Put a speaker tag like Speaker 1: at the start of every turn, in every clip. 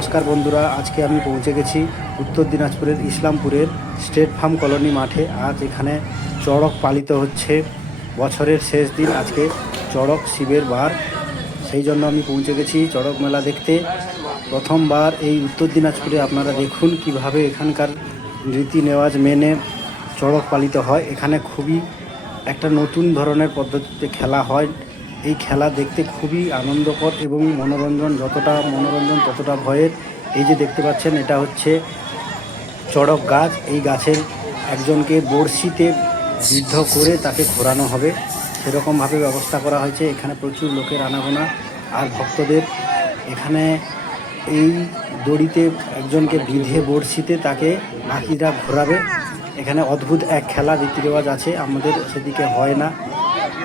Speaker 1: নমস্কার বন্ধুরা, আজকে আমি পৌঁছে গেছি উত্তর দিনাজপুরের ইসলামপুরের স্টেট ফার্ম কলোনি মাঠে। আজ এখানে চড়ক পালিত হচ্ছে। বছরের শেষ দিন আজকে চড়ক শিবের বার। সেই জন্য আমি পৌঁছে গেছি চড়ক মেলা দেখতে। প্রথমবার এই উত্তর দিনাজপুরে আপনারা দেখুন কীভাবে এখানকার রীতি নেওয়াজ মেনে চড়ক পালিত হয়। এখানে খুবই একটা নতুন ধরনের পদ্ধতিতে খেলা হয়। এই খেলা দেখতে খুবই আনন্দকর এবং মনোরঞ্জন, যতটা মনোরঞ্জন, ততটা ভয়ের। এই যে দেখতে পাচ্ছেন, এটা হচ্ছে চড়ক গাছ। এই গাছের একজনকে বড়শিতে বিদ্ধ করে তাকে ঘোরানো হবে। সেরকমভাবে ব্যবস্থা করা হয়েছে। এখানে প্রচুর লোকের আনাগোনা আর ভক্তদের। এখানে এই দড়িতে একজনকে বিধে বড়শিতে তাকে বাকিরা ঘোরাবে। এখানে অদ্ভুত এক খেলা রীতি রেওয়াজ আছে। আমাদের সেদিকে হয় না।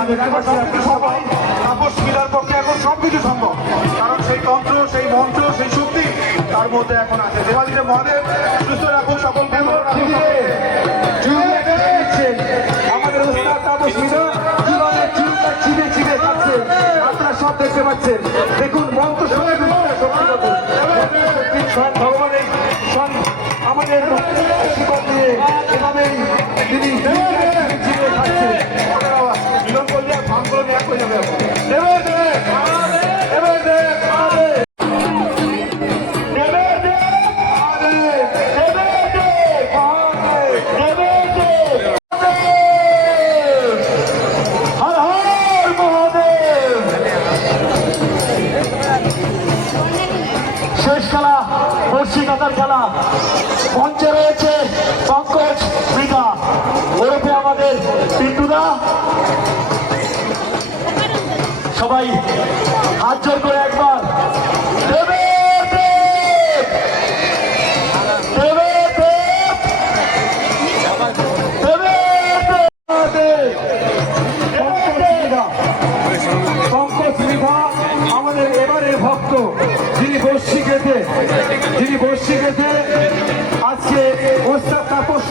Speaker 2: চিবিয়ে খাচ্ছেন
Speaker 3: সবাই তাপস মিলার পক্ষে এখন সবকিছু সম্ভব। কারণ সেই তন্ত্র, সেই মন্ত্র, সেই শক্তি তার মধ্যে এখন আছে। দেবাদিদেব মহাদেব, সুস্থ রাখুন সকল
Speaker 2: আমাদের ওস্তাদ তাপস মিনা কীভাবে চুলটা চিবে চিবে খাচ্ছে। আপনারা সব দেখতে পাচ্ছেন। দেখুন, মন্ত্র শুনে ভগবানের আমাদের এভাবেই তিনি শেষ খেলা খেলা মঞ্চে রয়েছে পঙ্কজ মৃগা ওরফে আমাদের পিন্টুদা সবাই হাত জোর করে একবার। আমাদের ভক্ত যিনি বর্ষি খেতে আজকে ওস্তাদ তাপস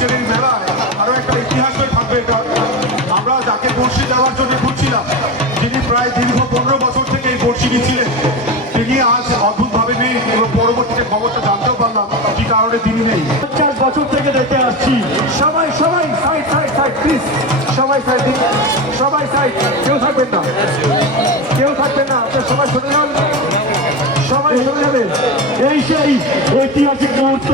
Speaker 3: আজকের এই মেলায় আরও একটা ইতিহাস হয়ে থাকবে এটা। আমরা যাকে বর্ষি দেওয়ার জন্য ঘুরছিলাম, যিনি প্রায় দীর্ঘ পনেরো বছর থেকে এই বর্ষি নিচ্ছিলেন, তিনি আজ অদ্ভুতভাবে নেই এবং পরবর্তীতে খবরটা জানতেও পারলাম কি কারণে তিনি নেই।
Speaker 2: পঞ্চাশ বছর থেকে দেখে আসছি। সবাই সবাই, সাইড সাইড সাইড প্লিজ সবাই, সাইড সবাই, সাইড। কেউ থাকবেন না। কেউ থাকবেন না। আপনার সবাই সরে যান সবাই সরে যাবেন এই সেই ঐতিহাসিক মুহূর্ত।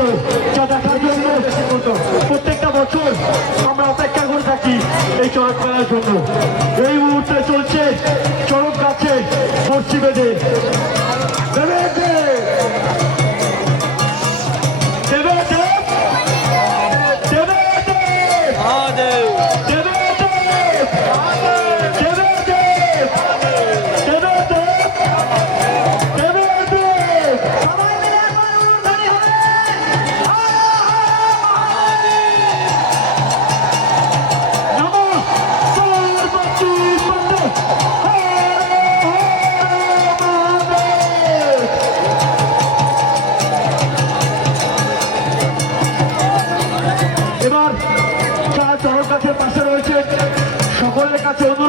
Speaker 3: Fica teu.